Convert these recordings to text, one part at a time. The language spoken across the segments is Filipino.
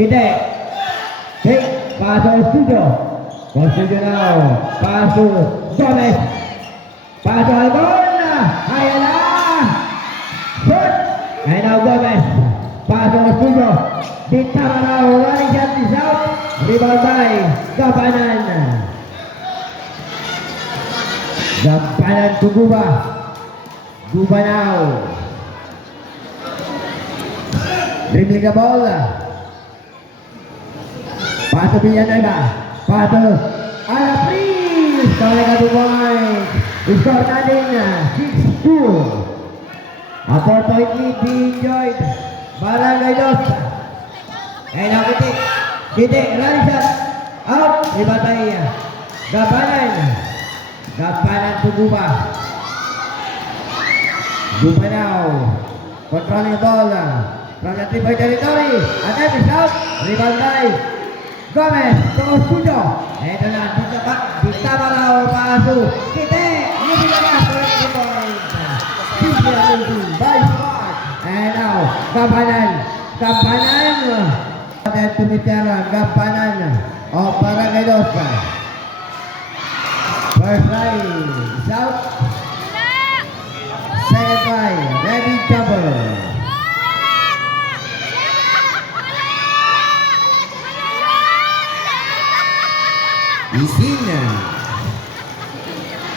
Kite. Take. Paso Studio. Studio now. Paso Gomez. Paso Algon. Ayan na. Shoot. And now Gomez. Paso Studio. Ditama now. Running shot is out. Rebound by Gampanan. Gampanan to Guba. Guba now. Dribbling the ball. Paso Villanueva. Paso Alapris. Kawin ka 2 points. Score natin 6-2. A 4-point lead being enjoyed. Barangay Dos. And now Kite. Kite. Running shot. Out. Rebound by Gampanan. Gampanan to Guba. Guba now. Controlling the ball. From the 3-point territory. And that is out. Rebound by Gomez. To Studio. Ito na. Ditama na o paso. Kite. Moving na na. Correct 2 points. By Scott. And now. Gampanan. Gampanan. And to Mr. Gampanan. O Barangay Dos. First try. Is out. Second try. Ready jumper. Isina.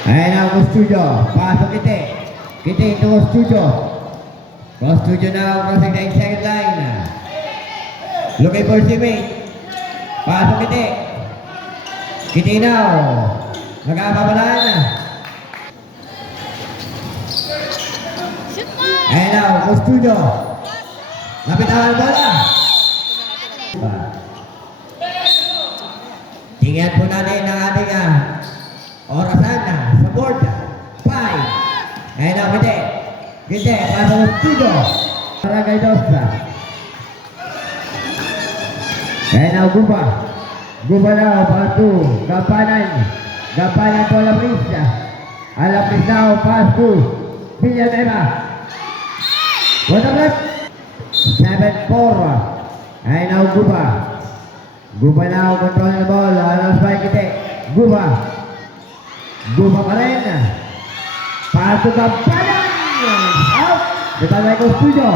Ayan na ang Studio. Pasok Kite. Kite into Studio. Studio now crossing the second line. Looking for teammate. Pasok Kite. Kite now. Nag-aapapalaan. Ayan now Studio. Napitawan ang bola. Tingnan po natin ang ating orasan sa board. 5. Ayan na, Kite. Kite, pasok sa Studio. Barangay Dos. Ayan na, Guba. Guba na, paso. Gampanan. Gampanan to Alapris. Alapris na, paso. Villanueva. What up, left? 7-4. Ayan na, Guba. Guba now, controlling the ball. Alas by Kite. Guba. Guba pa rin. Paso Gampanan. Out. Detalay ko Studio.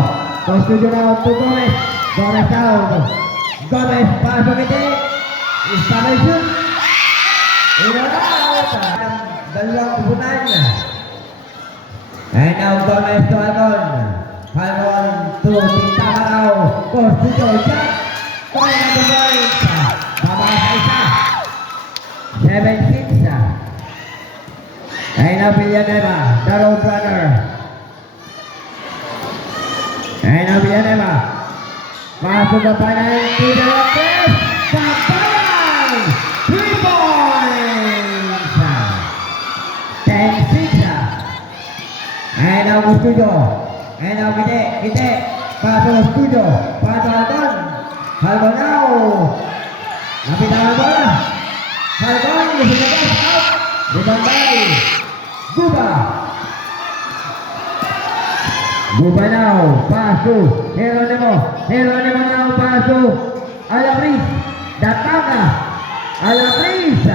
Studio now to Gomez. Gomez out. Gomez. Paso Kite. Installation. In and out. Dalawang upunan. And now Gomez to Algon. Algon to Tintama now. Studio shot. Kaya na the point. Babay sa isa. 7-6. Ayun na Villanueva. The road runner. Ayun na Villanueva. Pasok na pa na to the left. Gampanan. 3 points. 10-6. Ayun na ang Studio. Ayun na Kite. Kite. Pasok na Studio. Pasok na Algon. Algon now. Napitan ang bola. Algon. Sinabas out. Dibambay. Guba. Guba now. Paso. Geronimo. Geronimo now. Paso. Alapris. Datanga. Alapris.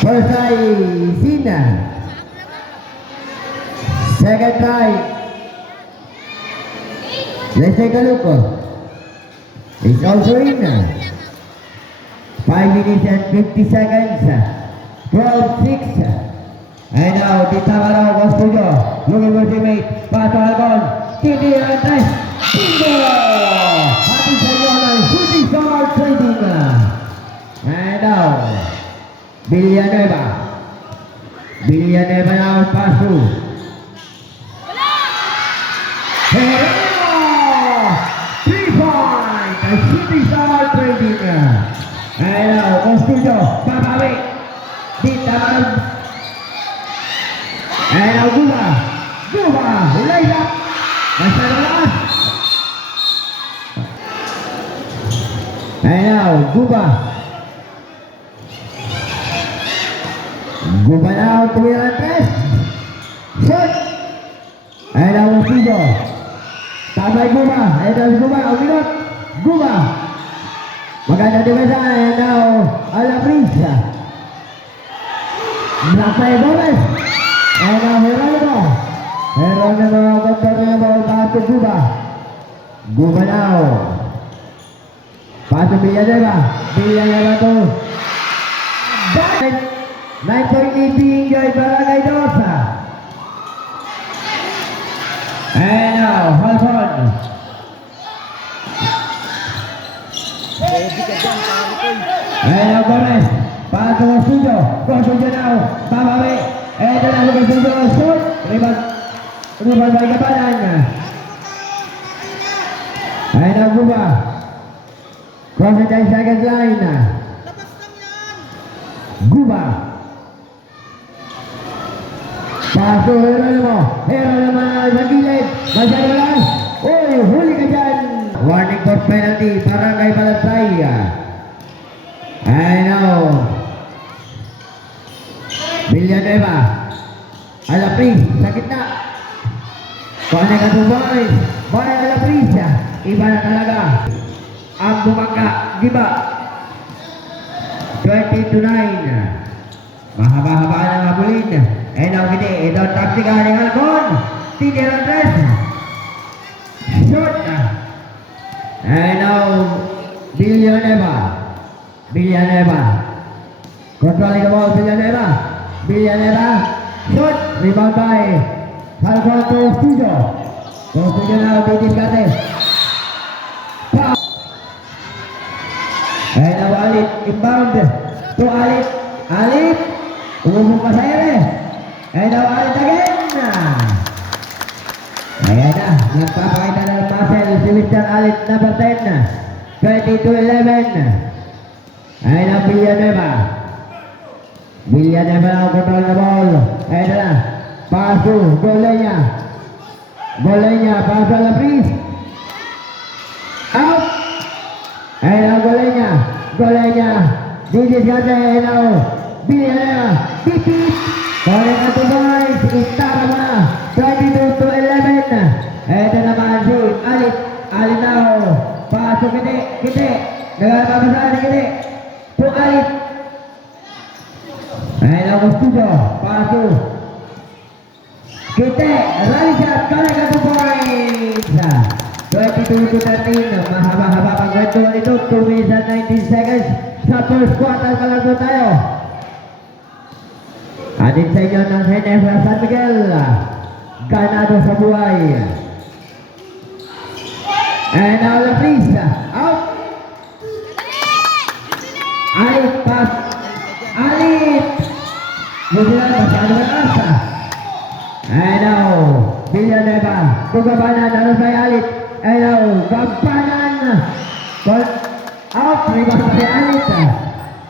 First try. Sina. Second try. Let's take a look. It's also in. 5 minutes and 50 seconds. 12-6. And now, Ditama now goes to Studio. Looking for teammate. Paso Algon. Tindi ang tres. Bingo! Happy sa iyo ng Shooting Star Trading. And now, Villanueva. Villanueva now Paso. Shooting Star Trading. Ayan na, Studio, babawi. Ditama. Ayan na, Guba. Guba, lay up. Nasa lalas. Ayan na, Guba. Guba na, tumira ng tres. Shot. Ayan na, Studio. Tabay Guma. Ito si Guma. Uminot. Guma. Maganda depensa. And now, Alaprisa. Rafael Gomez. And now, Geronimo. Geronimo control the ball back to Guma. Guma now. Pass to Villanueva. Villanueva to 9.8 being enjoyed Barangay Dosa. And now, Halfon. And now, Gomez. Pass to Rosujo. Rosujo now. Babawi. Ito na ang Rosujo. Shoot. Rebound by Kapanan. And now, Guma. Crossing the second line. Guma. Pass to Geronimo. Geronimo sa gilid. Masyado lang. Uy, huli ka dyan. Warning for penalty. Barangay Balasay. I know. Villanueva. Alapris sa gitna. Paano ka tuboy? Boy Alapris. Iba na talaga. Ang bumangka. Giba. 20-9. Mahaba-haba na mabulin. And now kini, ito taktika ni Halcon. Tinira tres. Shot. And now, Villanueva. Villanueva. Controlling the ball, Villanueva. Villanueva. Shot. Rebound by Halcon to Studio. To Studio now, Bitis Kate. And now Alip inbound to Alip. Alip umubog pa sa ere. And now Alip again. Ayan na, nagpapakita ng muscle si Mr. Alip number 10. 20-11. Ayan na Villanueva. Villanueva now control the ball. Ayan na, pass to Golenya. Golenya, pass to Lapris. Out. Ayan na Golenya. Golenya. This is Gante. Now Villanueva. Pipit. Correct na to boys. Itara mo na. 22-11. Ito naman si Alip. Alip now. Pasok kiti. Kiti. Nagkakapasahan kiti. To Alip. Ayan na Studio. Pasok. Kiti. Rally shot. Correct na to boys. 22-13, mahaba-haba pang kwento ito, 2 minutes and 19 seconds sa first quarter pa lang po tayo. Atin sa inyo ng Ginebra San Miguel, ganado sa buhay. And now Lapris, out. Alip, pass. Alip. Musilan, masyado ng asa. And now, Villanueva, kugabanan, ano sa Alip. Hello, Gampanan. Out, rebound si Alip.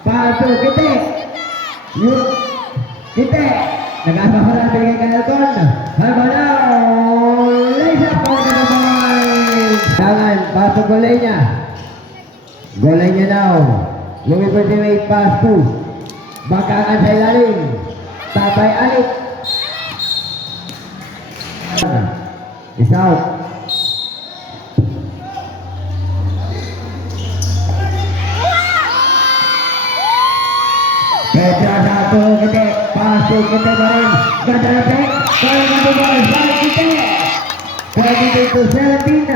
Paso, Kite. Kite. Nag-asaharan bigay kay Alcon. Halcon. Lays up po na naman. Tangan, paso Golenya. Golenya now. Lumipot si Wade, pass to. Bakakan sa ilalim. Tabay Alip. Is out. Petra satu Kite, pasuk Kite bareng, ganda lepek, kalau satu bola balik Kite, 22-17,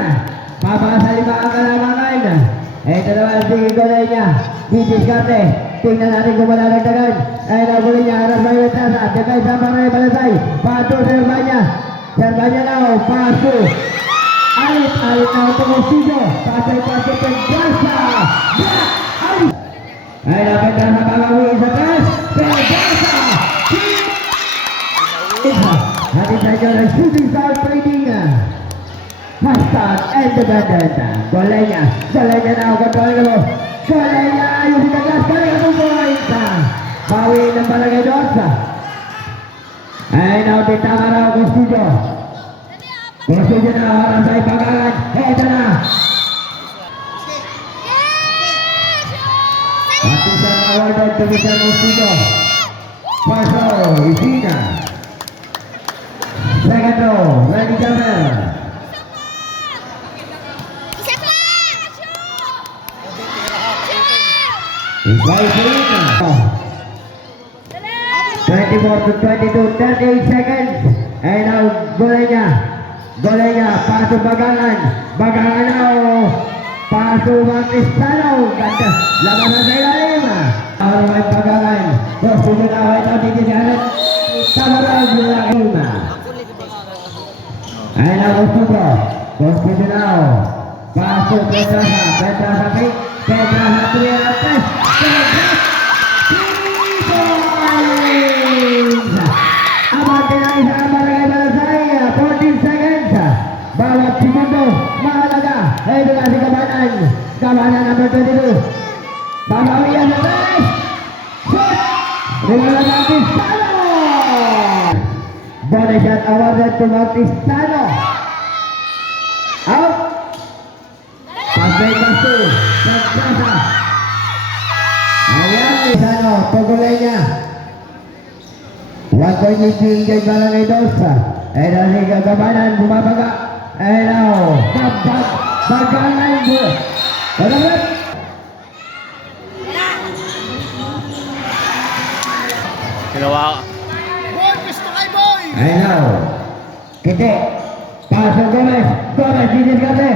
Papa Salima angkalamangan, itu naman si Golenya, Bitis Kate, tingnan natin kung malalagdagan, na Golenya, harap may Petra, dekay sa Barangay Balasay, patu Serbanya now, pasuk, Alip na untuk Studio, pasay-pasay ke Jasa, Alip. Ay, dapat na nakabawi sa taas. Pagkasa! Natin sa inyo ng shooting star trading. Hashtag independent. Golenya. Golenya na ako kontrolin mo. Golenya! Yung sinaglas. Galing ang point. Bawi ng Barangay Dosa. Ay, nautin tama na ako Studio. Studio na harap sa ipagangan. Ito na. Awarded to Mr. Studio. Paso, Isina. Second row, Randy Jamel. 24 to 22, 38 seconds. And now, golenya. Golenya, paso Bagalan. Bagalan now. Paso Bautistano. Ganda. Labanan sa ilalim. Ahora may Bagalan. Dos puso na. Ito, titisihanan. Samarag yung lakim. And now, Ostubro. Dos puso na. Paso Petrasa. Petrasa pick. Petrasa 3 atas. Abante na isa ang Barangay Balasay, 14 seconds. Bawat segundo, mahalaga. Ito na si Kabanan. Kabanan number 22. Babawian na tres. Shot! Rinala Bautistano! Body shot awarded to Bautistano. Out! Pasay Bastu. Pagkasa. Ayan, Isano. Pagulay niya. 1 point lead kay Barangay Dosa. Ay nasi Kagabanan bumabaga. Ay now, Bagalan po. Pagkakat. Ginawa. Boy, gusto kay boy! Ay now, Kite. Paso Gomez. Gomez, dinis kate.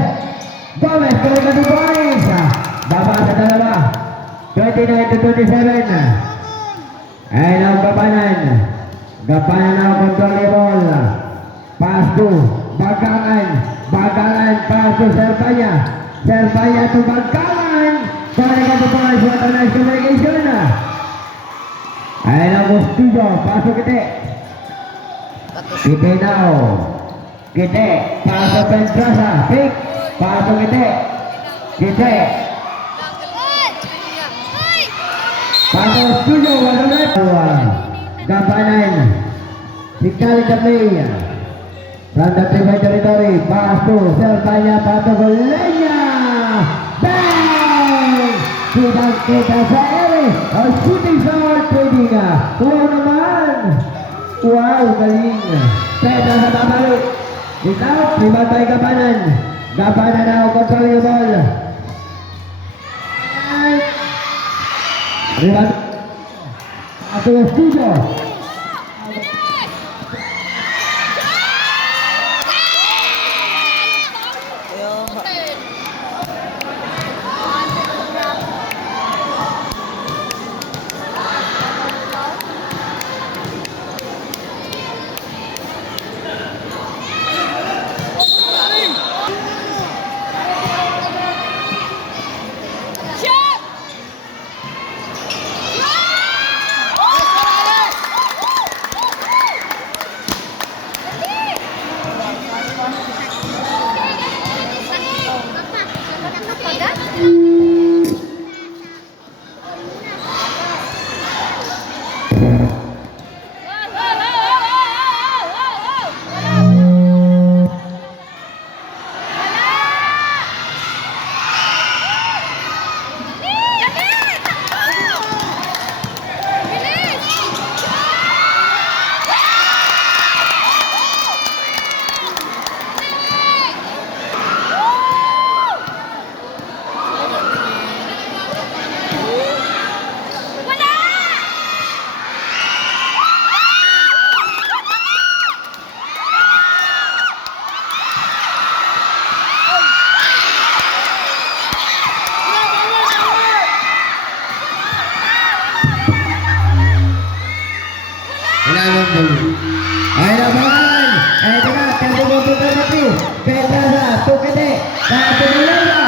Gomez, kaya ka 2 points. Baba sa dalawa. 29 to 27. Ay now, Gabanan. Gabanan now, control the ball. Pass to Bagalan. Bagalan, pass to Serpaya. Serpaya to Bagalan. Kaya ka 2 points. What a nice communication. Ay now, Bustillo. Paso Kite. Kite now. Kite. Paso Petrasa. Pick. Paso Kite. Kite. Paso Bustillo. What a nice. Gabanan. Sikali Kapay. From the 3-point territory. Paso. Serpaya. Paso Golenya. Bang! Sudah kita sa ere. Shooting star trading. Wow naman. Wow, galing. Peta sa babalik. Ikaw, limang tayo Gabanan. Gabanan na control yung ball. Limang. Ato yung studio. Ay naman! Ay teka, kasi mo po tayo natin. Petrasa, Tukite, Paso Golenya.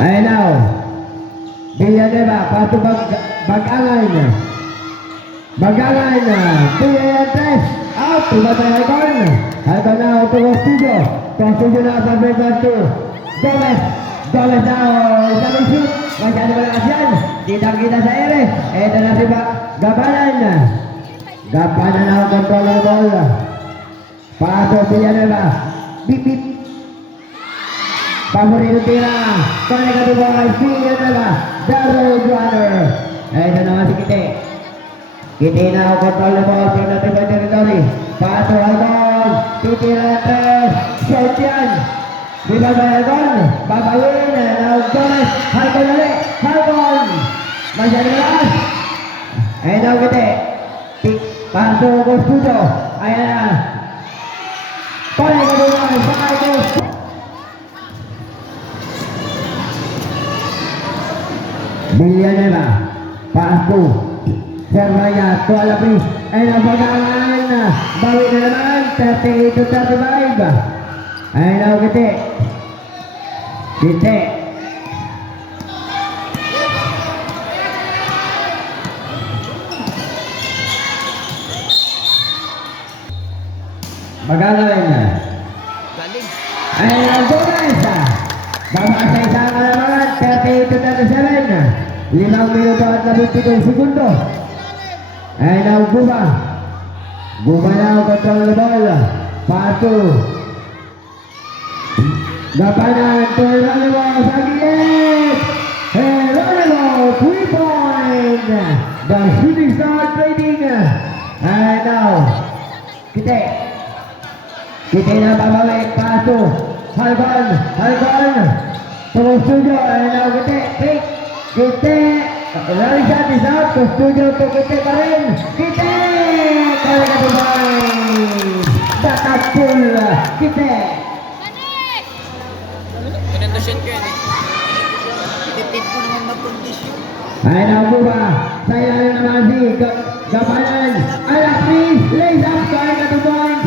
Ay now, Villanueva, Paso Bagalan. Bagalan, Villanueva, out, tumatay Halcon. Halcon na, Autostudio. Autostudio na sa break 2. Gomez. Gomez now, isang shoot. Masyado malakas yan. Kitang-kita sa ere. Ito na si Gabanan. Gabanan na ang control ng ball. Paso Villanueva. Bip bip. Paborito tira. Kaya ka diba kay Villanueva. The road runner. Ito naman si Kite. Kite na ang control ng ball. From the 3-point territory. Paso Halcon. Titira na tres. Shot yan. Rebound by Halcon. Babawin. Now Gomez. Halcon ulit. Halcon. Masyado lakas. And now Kite. Pasok ko studio. Ayan na. Pare ka doon. Sakay ko. Villanueva. Pasok. Serraya. Tuala Pris. And ang pagkakaan. Bawi na naman. 38 to 35. Ayan na Kite. Kite. Magagawin na. Galing. Ayan ang Gomez. Babasa isang alaman. 38 to 37. 5 minuto at labing segundo. Ayan ang Guba. Guba na ang control the ball. Pato. Gapanan. Geronimo sa gilid. Geronimo. 3 point. The shooting star trading. And now. Kite. Kite na babawi. Pato. Halcon. Halcon. Tulong studio. And now Kite. Pick. Kite. Rally shot is out. To studio to Kite pa rin. Kite. Kaya ka Dubai. Dapat full. Kite. Pinandosyan ko yan eh. Tipid ko naman mag-condition. Ayan ang Buba. Sa ilalim naman si Gapanan. Alakris. Lays up. Kaya ka Dubai.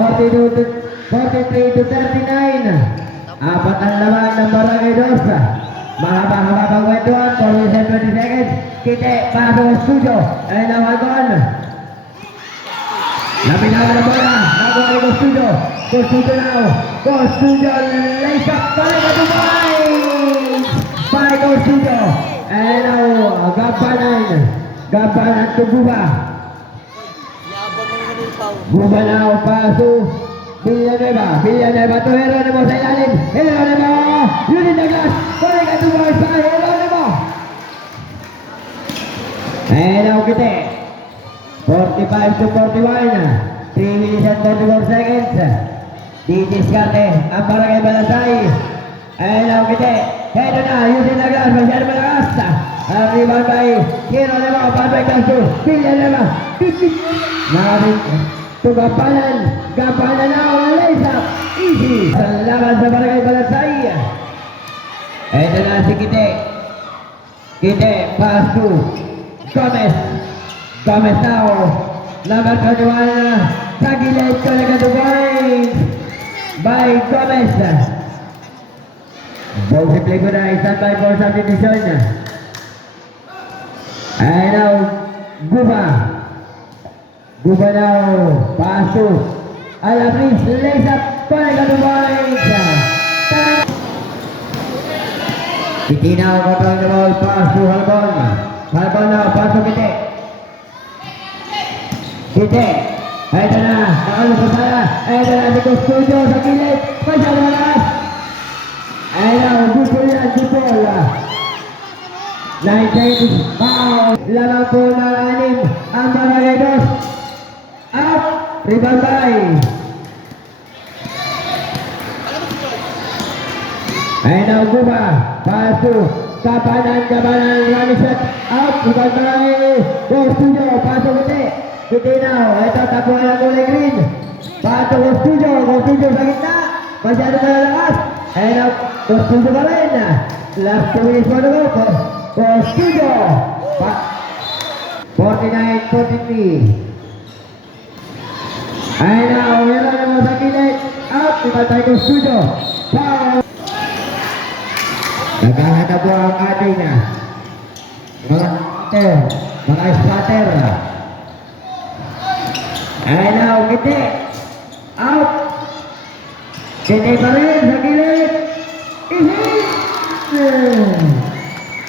43 to 39. Apat ang laman ng Barangay Dosa. Mahaba-haba pang kwentuhan. 20 seconds. Kite, pasok ang studio. Ayan ang Halcon. Lapinawan ang bola. Nakuha rin ang studio. Go studio now. Go studio. Lays up. Kaya ka Dubai. Bye go studio. Ayan ang Gapanan. Gapanan to Buba. Yabang mo naman yung pao. Buba now, paso. Villanueva to Geronimo sa ilalim. Geronimo! Yun yung naglas. Balik at Dubai sa Geronimo. Ayan ang Kite. 45 to 41. 3 minutes and 44 seconds. Didiskarte ang Barangay Balasay. Ayan ang Kite. Hedo na, yun yung naglas. Masyado malakas. Ang rebound by Geronimo. Perfect pass to Villanueva. Narin. To Gapanan. Gapanan now. Lays up. Easy. Salamat sa Barangay Balasay. Ito na si Kite. Kite. Pass to Gomez. Gomez now. Number 21. Sa gilid. Talaga Dubai. By Gomez. Both play ko na. Stand by for substitution. And now. Guba. Guba now. Paso. Alabris. Lays up. Talaga Dubai. Kitinaw control the ball. Pass to Halcon. Halcon now. Pass to Kite. Kite. Ito na. Nakalusot na. Ito na. Dito studio sa gilid. Masyado malakas. Ito na. Good ball yan. Good ball. 9 seconds. Foul. Lamang po ng 6. Ang Barangay Dos. Up. Rebound by. Ayan na Guba. Paso. Gapanan. Running shot. Out. Rebound by. Go studio. Paso Kite. Kite now. Ito tapuan ang kulay green. Paso Go studio. Go studio sa gitna. Masyado malalakas. Ayan na. Go studio pa rin. Last 2 minutes for the go. Go studio. 49-43. Ayan na. Meron na mo sa gilid. Out. Ibatay Go studio. Foul. Naghahanap po ang ating mga splatter. Ayan na, Kite. Out. Kite pa rin sa gilid. I-hit.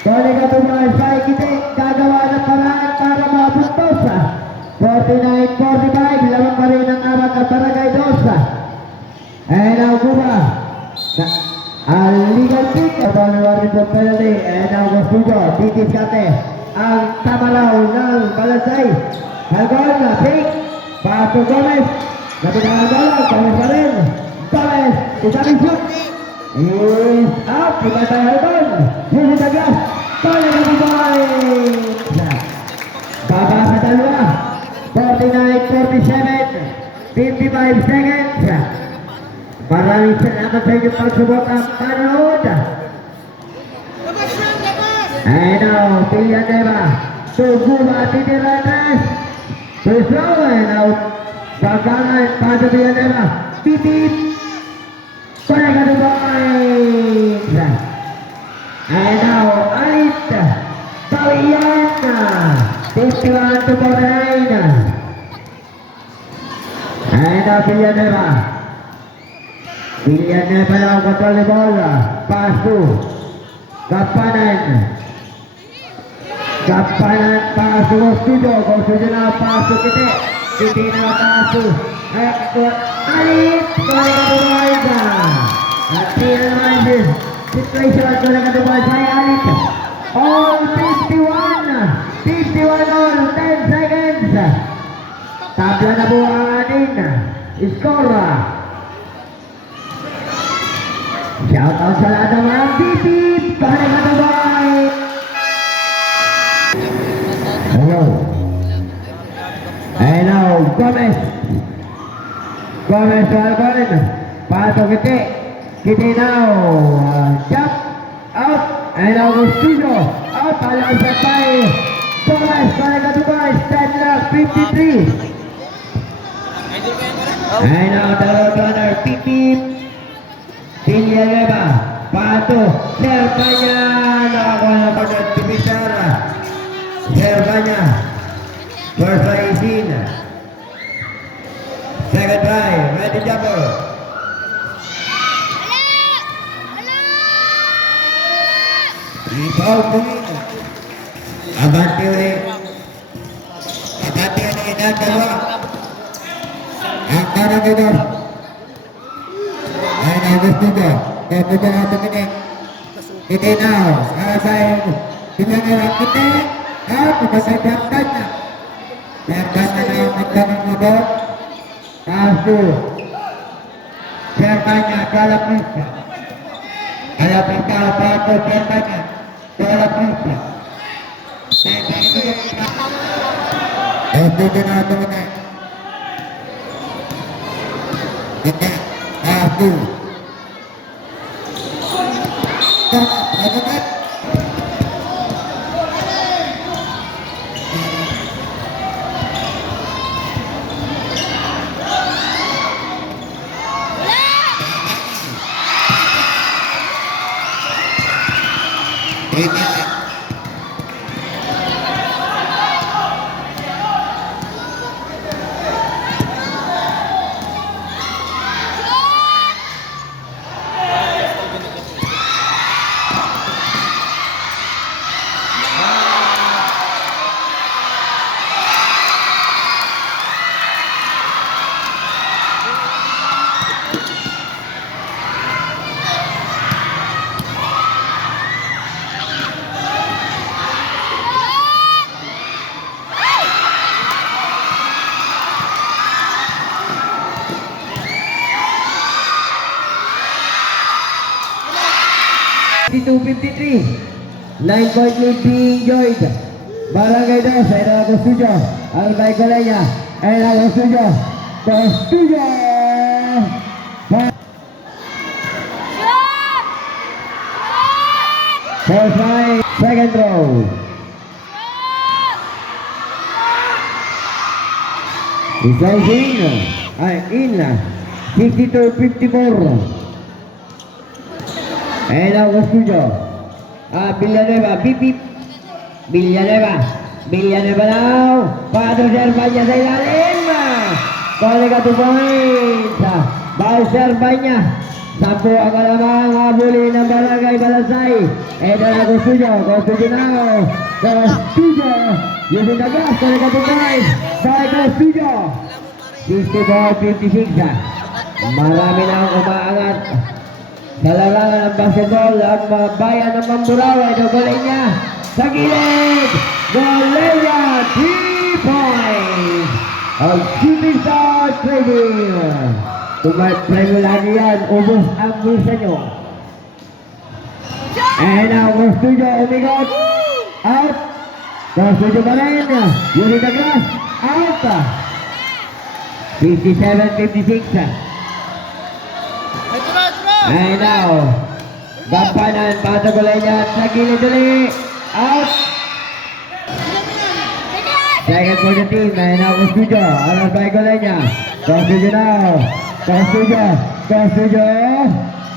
Tuloy ka tumalasay, Kite. Gagawa ng paraan para mapuntos. 49-45. Lamang pa rin ang amat ng Barangay Dos. Ayan na, Guba. Legal pick. Abang nawarin po penalty. And now go studio. Didiskarte. Ang tamalaw ng Balasay. Halcon na pick. Pato Gomez. Napitangan bola. Gomez pa rin. Gomez, isang shoot. Is out, bukan tayo rin. Yun sa gas. Kaya na bumalik. Baba sa dalawa. 49-47. 55 seconds. Maraming salamat sa inyong pagsubok ang panood. Ano, Villanueva. Suguma, Titiranes. Susawan, out. Bagalan, pada Villanueva. Titip. Para ka Dubai. Ano, Alit. Talian. 51-49. Ano, Villanueva. Villanueva lang kontrol ni bola. Pass to Kapanan. Kapanan pass to Studio. Studio na pass to Kiti. Kiti na pass to Alit. Kaya ka Dubai ka. At pinalisis situation kaya ka Dubai sa Alit. All 51. 51 all 10 seconds. Tabla na po ang atin. Skora. Shout out sa lahat ng mga titip! Kaya ka Dubai! Hello! Hello! Gomez! Gomez to Alcorin! Pato Kiti! Kiti now! Jump! Out! And now Gustizo! Out! Palang sa tayo! Gomez! Kaya ka Dubai! Stand up! 53! And now Dalotona! Titip! Villanueva, Pato, Servanya, nakakuha na pag Tipisara, Servanya, first by 18, second try, ready jumper. Ikaw kumita, abante ulit, abante ulit ang dalawa, ang karang ito. Ay, gusto ko. Kaya po na ito kini. Kiti now. Sa Villanueva Kiti. At magkasagyakan na. Serkan na na ang magtanong mo doon. Kaso. Serkan niya. Kalapisa. Kalapisa. Pato. Serkan niya. Kalapisa. Ito na ito kini. Kiti. Kaso. Nine-point lead being enjoyed. Barangay Dos, ay na Costudio. Albay Golenya, ay na Costudio. Costudio! First line, second row. Isa in. Ay, in. 62-54. Ay na Costudio. Villanueva, pipip. Villanueva now. Pato Servanya sa ilalim. Kolega 2 points. Ball Servanya. 10 ang alamang habuli ng Barangay Balasay. Ito na Costudio now. Costudio. Using the gas. Kolega 2 points. By Costudio. 64-56. Marami na ang umaangat. Sa larangan ng basketball, ang mga bayan ng Mamburao, ito Golenya sa gilid! Golenya, 3 points! Ang Shooting Star Trading! Kung may premyo lagi yan, ubos ang bulsa nyo. And now, Costudio, umigot. Out. Costudio pa rin. Yuri Dagras. Out. 57-56. And now, Gampanan, patagulay niya sa gilid ulit. Out. Second for the team. And now, Costudio. Alas ba gulay niya? Costudio now. Costudio.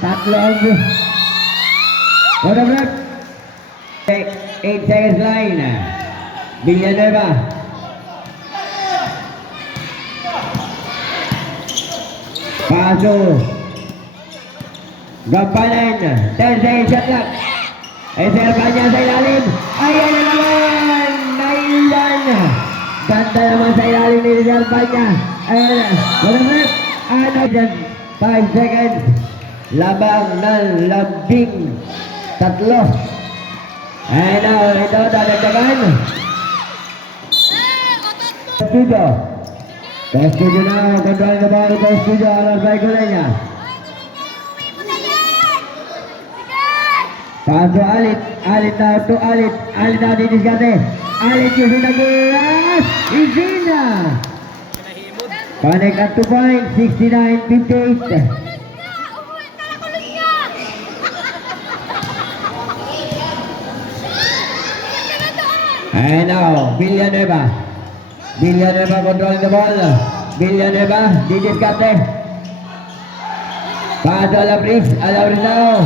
Tatlo ang for the break. 8 seconds line. Villanueva. Paso. Gampanan. 10 seconds shot clock. Eserva niya sa ilalim. Ayan na naman. Nailan. Ganda naman sa ilalim ni Eserva niya. Ayan. For the break. Ano dyan? 5 seconds. Labang ng labing tatlo. And now, ito dadagdagan. Costudio. Costudio na. Control the ball. Costudio. Alas ba gulay niya? Paso Alit. Alit na to Alit. Alit na didiskate. Alit yung sinagiras. Isina. Connect at 2 points. 69-58. And now, Villanueva. Villanueva controlling the ball. Villanueva, didiskate. Paso Alabris. Alabris now.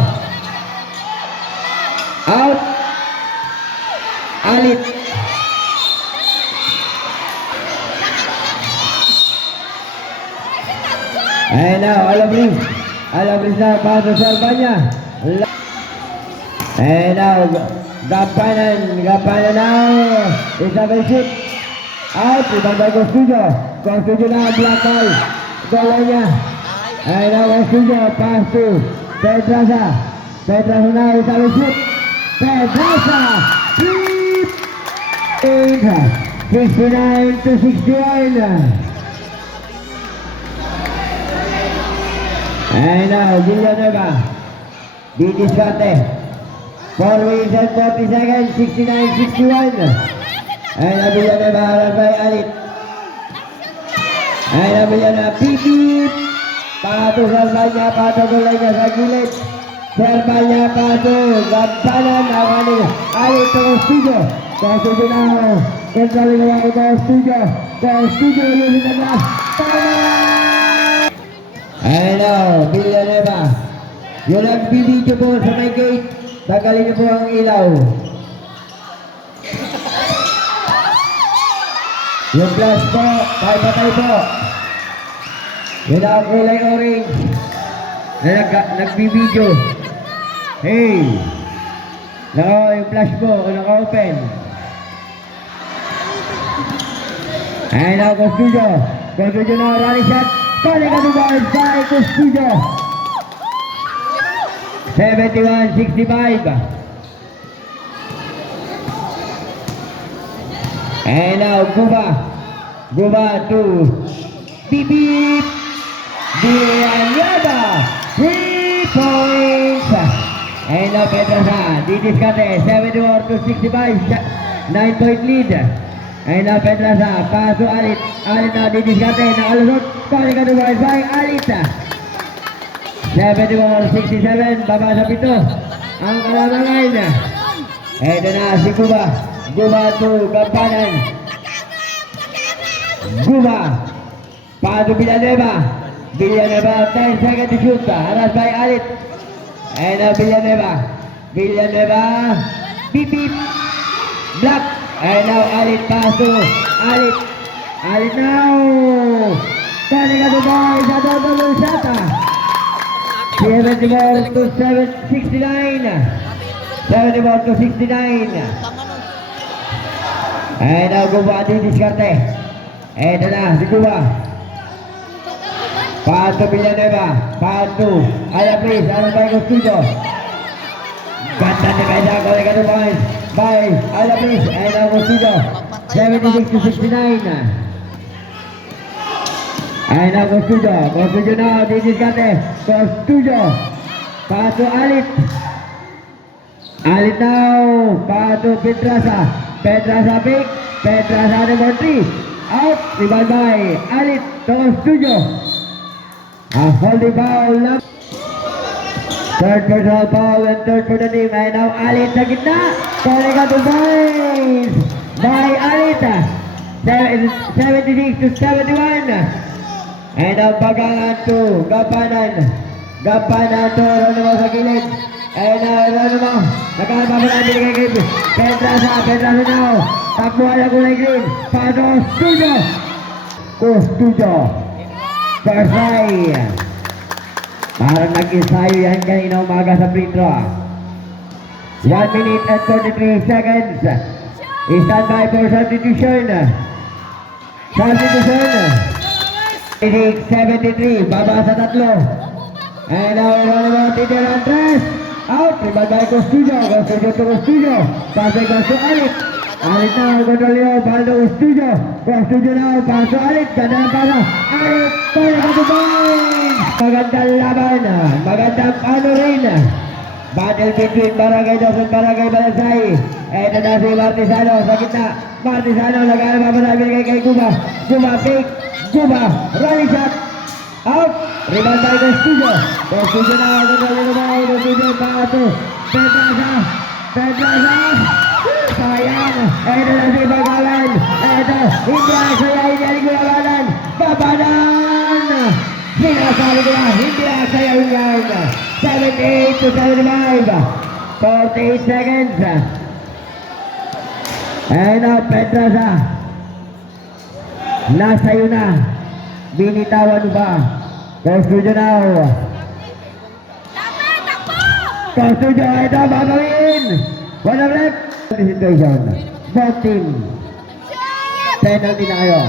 Out. Alit. And now, Alabris. Alabris na. Paso sa Albania. And now, Gampanan now. Isabel shoot. Out. Ibang by Costudio. Costudio na. Black ball. Goal niya. And now Costudio. Pass to Pedraza. Pedraza na. Isabel shoot. Pedraza. 69-61. And now Villanueva. Didiskate. 4 minutes and 40 seconds, 69-61. And Villanueva, alas by Alit. And Villanueva, pipip. Pato sa Albania, pato gulay niya sa gilid. Sa Albania, pato. Gampanan, awanin. Alit sa Costudio. Costudio na. Controlling away Costudio. Costudio, ulit na na. Tama! And now, Villanueva. Yung nagbibidyo po sa may gate. Tagalin niyo po ang ilaw. Yung flash po, patay po. Yun ang kulay orange na nagbibidyo. Hey! Yung flash po, naka-open. Ayan na, Costudio. Costudio na, rally shot. Kali ka dumaan sa Costudio. 71-65. And now Guba to Bibip Villanueva. 3 points. And now Pedraza didiskate 74-65. 9-point lead. And now Pedraza paso Alit. Alit na didiskate. Nakalusot. Kali ka dumaan sa Alit. 74-67, baba sa pito. Ang kalamangan. Eto na si Guba. Guba to Gampanan. Guba. Pato Villanueva. Villanueva, 10 seconds to shoot. Aras by Alit. And Villanueva. Villanueva. Beep beep. Block. And now Alit paso. Alit. Alit now. Kani ka Dubai sa double shot. 74-69. 74-69. And now Guba didiskarte. Eto na si Guba. Pato Villanueva. Pato. Alabris. Alas by Costudio. Ganda ni Peda. Kali ka Dubai. By Alabris. And now Costudio. 76-69. Ay na Costudio na, didiskarte, Costudio, pato Alit. Alit now, pato Pedraza big, Pedraza number 3, out, rebound by Alit, Costudio. A holding foul na. Third personal foul and third for the team. And now Alit sa gitna. Calling out the points by Alit. 76 to 71. And now Bagangan to Gampanan. Gampanan to Ronimo sa gilid. And now Ronimo. Nakakalpa mo natin kay Pedraza now. Takbuhan ang kulay green. Pato Costudio. Persay. Parang nag-ensayo yan kanina umaga sa free throw. 1 minute and 43 seconds. Stand by for substitution. 73, baba sa 3. And now, Ronaldo Tider Andres. Out, rebound by Costudio to Costudio. Pasay goes to Alit. Alit now, control nyo, Baldo Costudio now, paso Alit. Ganda ng paso. Alit, calling out the points. Magandang laban, magandang ano rin. Battle between Barangay Dos and Barangay Balansay. Ito na si Martisano sa gitna. Martisano nag-aalama pa namin kay Guba. Guba, running shot. Out, rebound by Costudio na, Costudio, pato. Pedraza. Sayang. Ito na si Bagalan. Ito, hindi ang gulabanan. Babanan. Sinasabi ko na, hindi ang sayang yan. 78 to 75. 48 seconds. And now, Pedraza. Nasa iyo na. Binitawan mo ba? Costudio now. Costudio, ito, babawin. One of left. Situation. Voting. Penalty na kayo.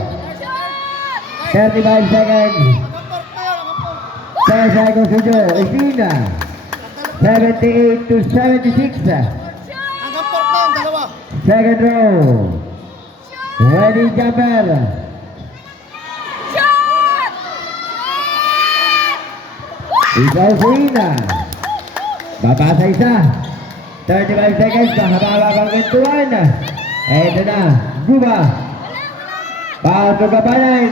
35 seconds. Pesa Costudio. Isina. 78 to 76. Hanggang 4 na yung dalawa. Second row. Ready jumper. Ikaw Isina. Babasa isa. 35 seconds. Mahaba pang kwentuhan. Ito na. Guba. Pato Gampanan.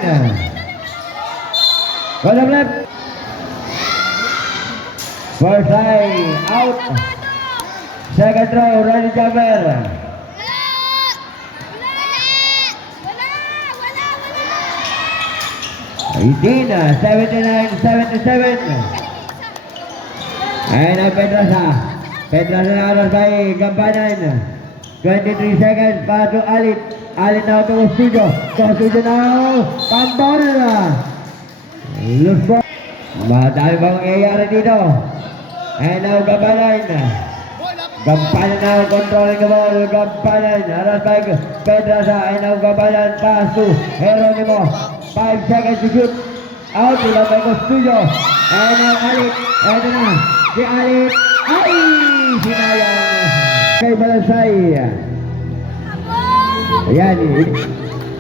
One of left. First line. Out. Second row. Ready jumper. Isina. 79-77. Ayan ang Pedraza na oras by Gampanan. 23 seconds, pato Alit. Alit na ito Costudio now, Tambor. Lusbo. Madami bang mangyayari dito. Ayan now Gampanan. Gampanan now, controlling the ball. Gampanan, oras by Pedraza. Ayan now Gampanan, pass to Geronimo. 5 seconds to shoot. Out, ilang by Costudio. Ayan now Alit. Ito na. Si Alit, ay! Sinayang kay Balansay. Ayan,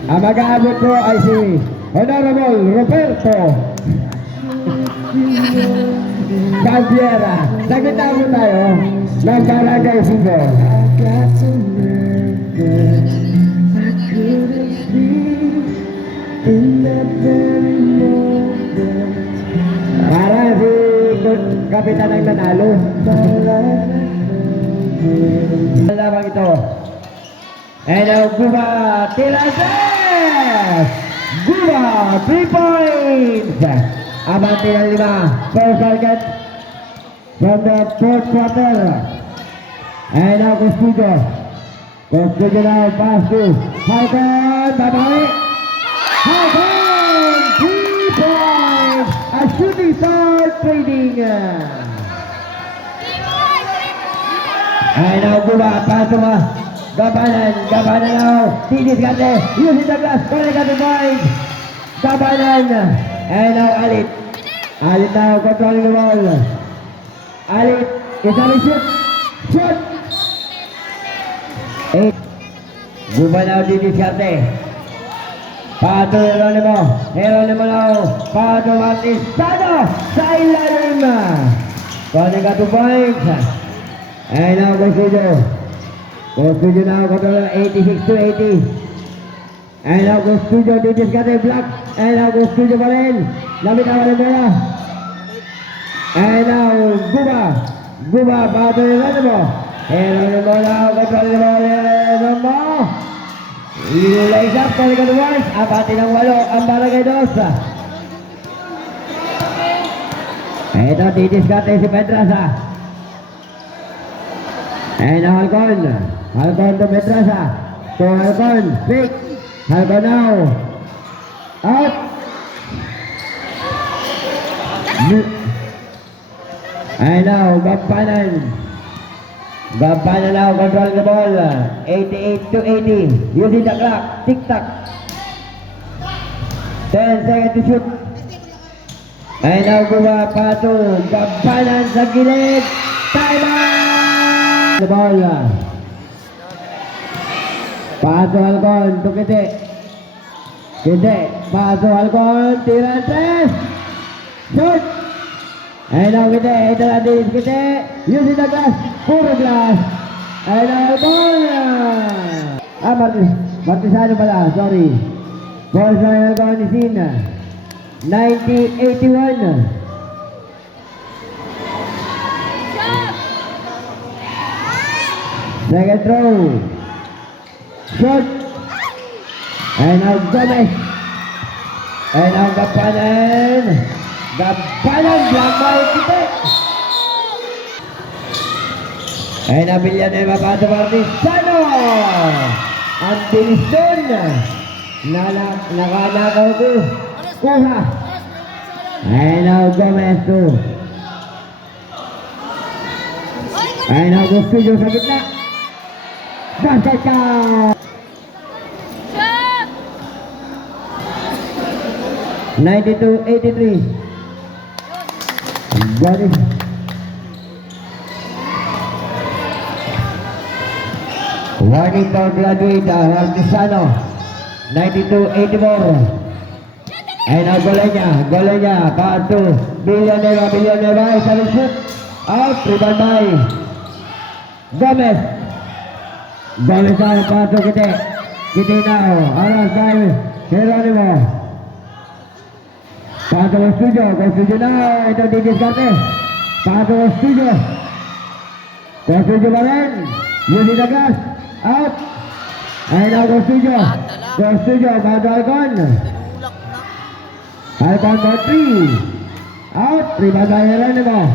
ang mag-aabot ko ay si Honorable Roberto Campiera. Nakita mo tayo ng Barangay Sigo. Para si Kapitan ang nanalo. Lamang ito. And now Guba Tilases! Guba 3 points! Abante ng 5. First target from the fourth quarter. And now Costudio now pass to Halcon. Babawi. Halcon! 3 points! A shooting star trading. And now Guba, pass to Gampanan now, didiskarte, using the glass, calling out the point. Gampanan, and now Alit now controlling the ball. Alit, is that a shoot? 8. Guba now didiskarte. Pato Geronimo now. Pato Martis. Sano sa ilalim. Kone ka 2 points. And now Gostudio. Gostudio now control 86 to 80. And now Gostudio didiskarte block. And now Gostudio pa rin. Lamit ang Valenzuela. And now Guba Pato Geronimo now control ni Geronimo. Lays up for the good ones. Abati ng 8 ang Barangay 2. Ito, didiskarte si Pedraza. And now Halcon to Pedraza. So Halcon, pick. Halcon now. Out. And now, Gampanan now control the ball. 88 to 80. Using the clock. Tick-tock. 10 seconds to shoot. And now Guba Pato. Gampanan sa gilid. Time out! The ball. Pato Halcon to Kite. Pato Halcon. Tira 3. Shoot! And now Kite. Ito na din Kite. Using the glass. Puro glass. And now ball. Martisano pala. Sorry. Ball sa Halcon ni Sina. 90-81. Second throw. Shot. And now Gomez. And now Gampanan. Black by Kite. And now Villanueva Pato Martisano. Ang bilis doon. Nakanakaw ko. Kuha. And now Gomez to. And now Gostudio sa gitna. Basket count. 92-83. Body. Warning for graduate Martisano. 92-84. And now Golenya, Pato, Villanueva, isa rin shoot. Out, rebound by Gomez na, Pato, Kite now, aras by Geronimo. Pato Gostudio now, ito didiskarte. Pato Gostudio pa rin, using the gas, out. And now Gostudio, Pato Halcon. Halcon for 3. Out. Rebound by Geronimo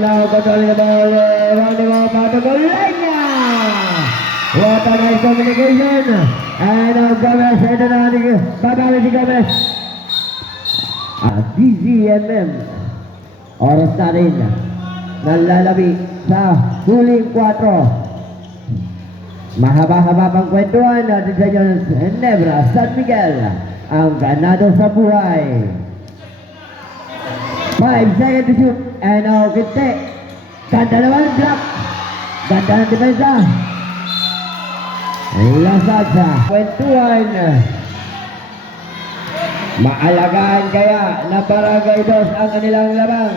now. Control the ball. Geronimo. Pato Golenya. What a nice communication. And now Gomez. Ito na. Babali si Gomez. DZMM. Oras na rin. Nalalabi sa huling 4. Mahaba-haba pang kwentuhan natin sa inyo Nebra, San Miguel. Ang ganado sa buhay. 5 seconds to shoot. And now Kite. Ganda naman block. Ganda ng depensa. Lasag sa kwentuhan. Maalagaan kaya na Barangay 2 ang kanilang labang.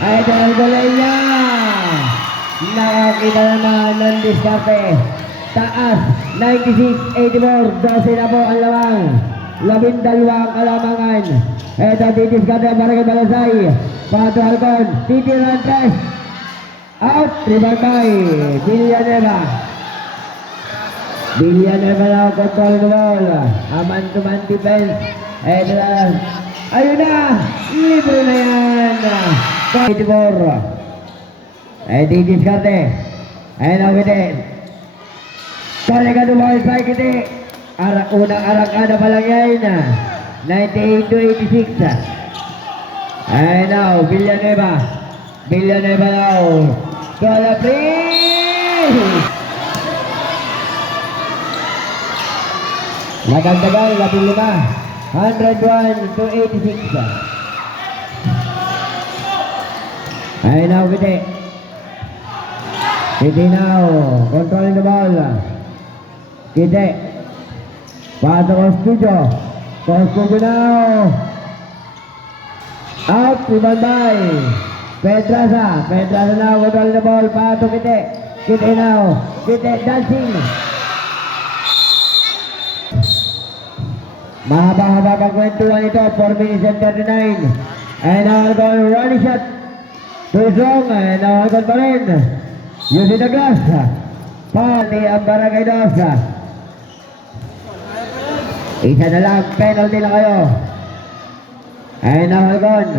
Ay ito ang Golenya. Nakakita naman ng diskarte. Taas, 96-84, 12 na po ang lamang. 12 ang kalamangan. Ito, didiskarte ang Barangay Balasay. Pato Halcon, titiran 3. Out, rebound by Villanueva now, control the ball. A man-to-man defense. Ito na. Ayun na, libre na yan. 84. Didiskarte. Ayun na, Kite. Talaga dumawa sa Kite. Unang arangkada pa lang yan. 98-86. And now, Villanueva now. Gola please! Nagagdagal, 15. 101-86. And now, Kite now, controlling the ball. Kite. Pato Costudio. Costudio now. Out, Ibanbay. Pedraza now, controlling the ball. Pato Kite. Kite now. Kite dancing. Mahaba-haba pagkwentuhan ito. 4 minutes and 39. And now we're going to run shot. Too strong. And now we're going pa rin. Using the glass. Pati ang Barangay Dosa. Isa na lang. Penalty na kayo. And now we're gone.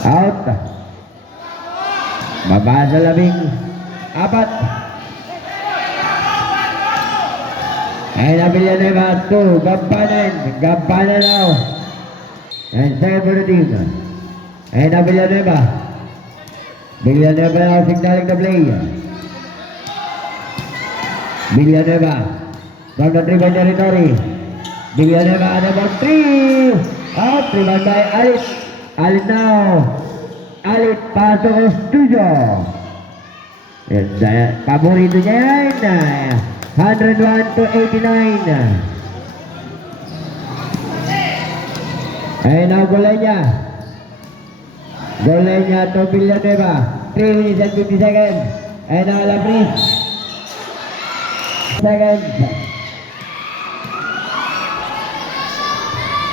Out. Baba sa 14. And na Villanueva 2. Gampanan. Gampanan now. And second for the team. And na Villanueva. Villanueva now signaling the play. Villanueva. From the 3-point territory. Villanueva number 3. Out. Rebound by Alit. Alit now. Alit pasok ke studio. Paborito niya yan. 101 to 89. Ayun na Golenya. Golenya to Villanueva. 3 minutes and 50 seconds. Ayun na Alapris. Seconds.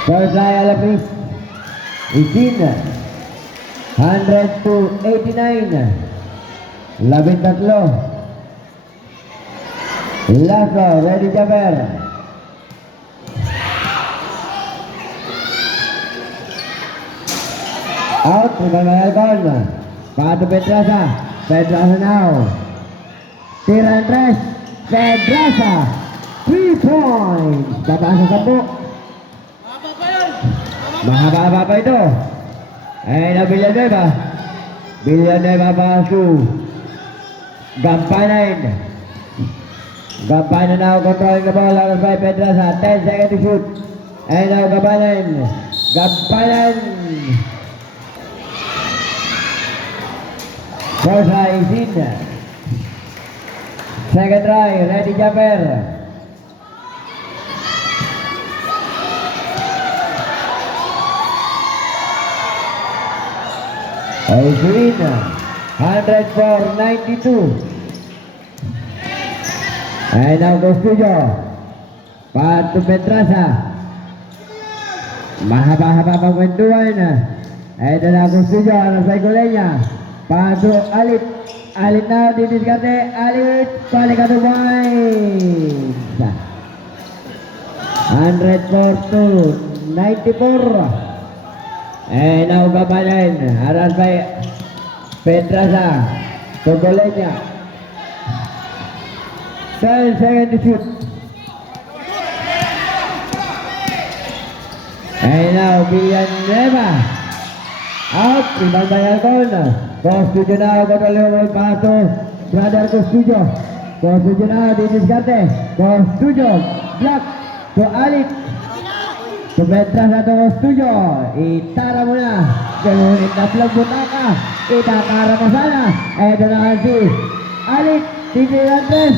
First line Alapris. 18. 100 to 89. 13. Lasso, ready Jaber. Out, Rival Alcon. Pato Pedraza. Pedraza now. Tira and rest. Pedraza. 3 points. Tataan sa 10. Mahaba pa ito. Ay na Villanueva. Villanueva pasu. Gampanan. Gampanan now controlling the ball out by Pedraza. 10 seconds to shoot. And now Gampanan. Gampanan. First try is in. Second try. Ready Jaber. Win. 104-92. And now Costudio. Pato Pedraza. Mahaba-haba pagkwentuhan. And na Costudio. Ano sa Golenya. Pato Alit. Alit na. Didiskarte. Alit. Balik at points. 104 to 94. And now Gampanan. Aras by Pedraza. To Golenya. 10 seconds to shoot. And now Villanueva. Out. Rebound by Alcon. Costudio now. Control yung paso. Brother Costudio. Costudio now. Didiskarte. Costudio. Block. To Alit. To Pedraza to Costudio. Itara mo na. Galunin na flag butaka. Itakara mo sana. Ito na kasi. Alit. DJ Andres.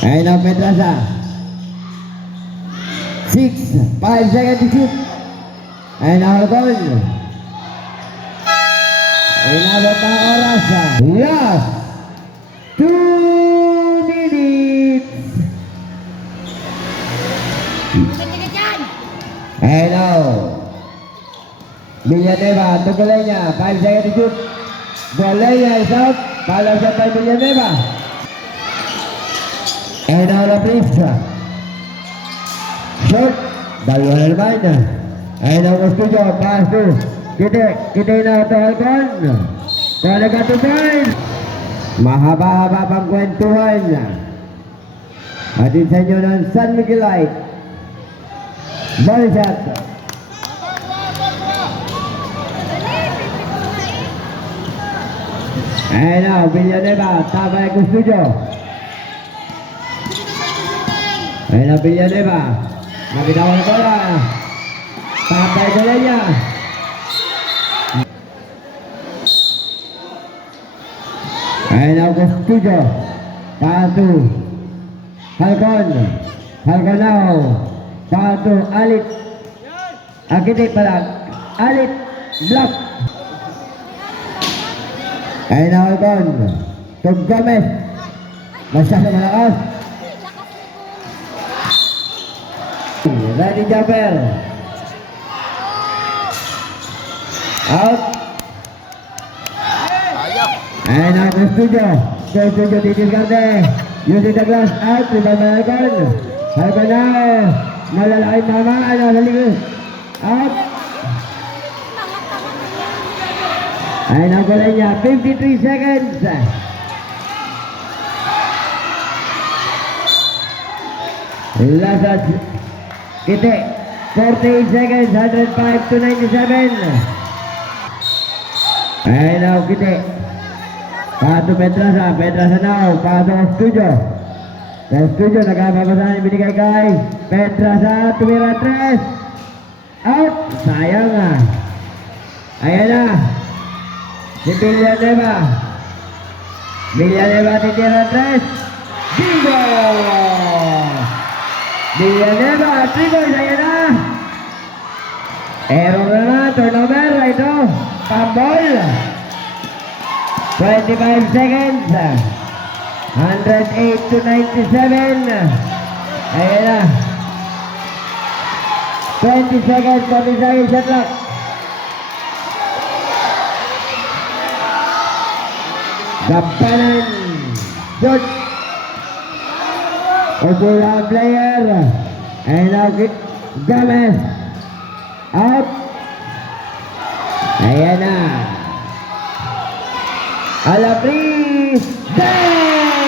And now Pedraza. 5 seconds to shoot. And now goal. Inabot na oras. Last 2 minutes. And now Villanueva to Golenya. 5 seconds to shoot. Golenya is out. Follow shot by Villanueva. And now the brief. Shot. Dalawa naman. And now Costudio. Pass to Kite na ito Alcon. Talaga to point. Mahaba-haba pang kwentuhan. Atin sa inyo ng San Miguelite. Ball shot. And now Villanueva. Tabay Costudio. Ayan na Villanueva. Nabitawan na bola. Patay sa linya. Ayan na Custudio. Pato. Falcon. Falconao. Pato. Alit. Akitik pala. Alit. Block. Ayan na Falcon. Tug Gomez. Masyado malakas. Ready Jabber. Out. Ayaw. Ayan na Custudio. Custudio titisgarte. Using the glass out. Rebound na Halcon. Halcon na. Malalaking mama. Ano sa likod. Out. Ayan na bola niya. 53 seconds. Lasas. Kite. 48 seconds. 105 to 97. Ayan na Kite. Pato Petrasa. Petrasa now. Pato Custudio. Custudio. Nagkapapasahan yung binigay kay Petrasa. Tumira 3. Out. Sayang ah. Ayan na. Si Villanueva. Villanueva titira 3. Bingo! Villanueva, 3 points. Ayan na. Error na. Turnover. Ito. Pambol. 25 seconds. 108 to 97. Ayan na. 20 seconds. 40 seconds. Shot clock. Gampanan. Shoot. Upula player. And now Gomez. Out. Ayan na. Alapri. Bang!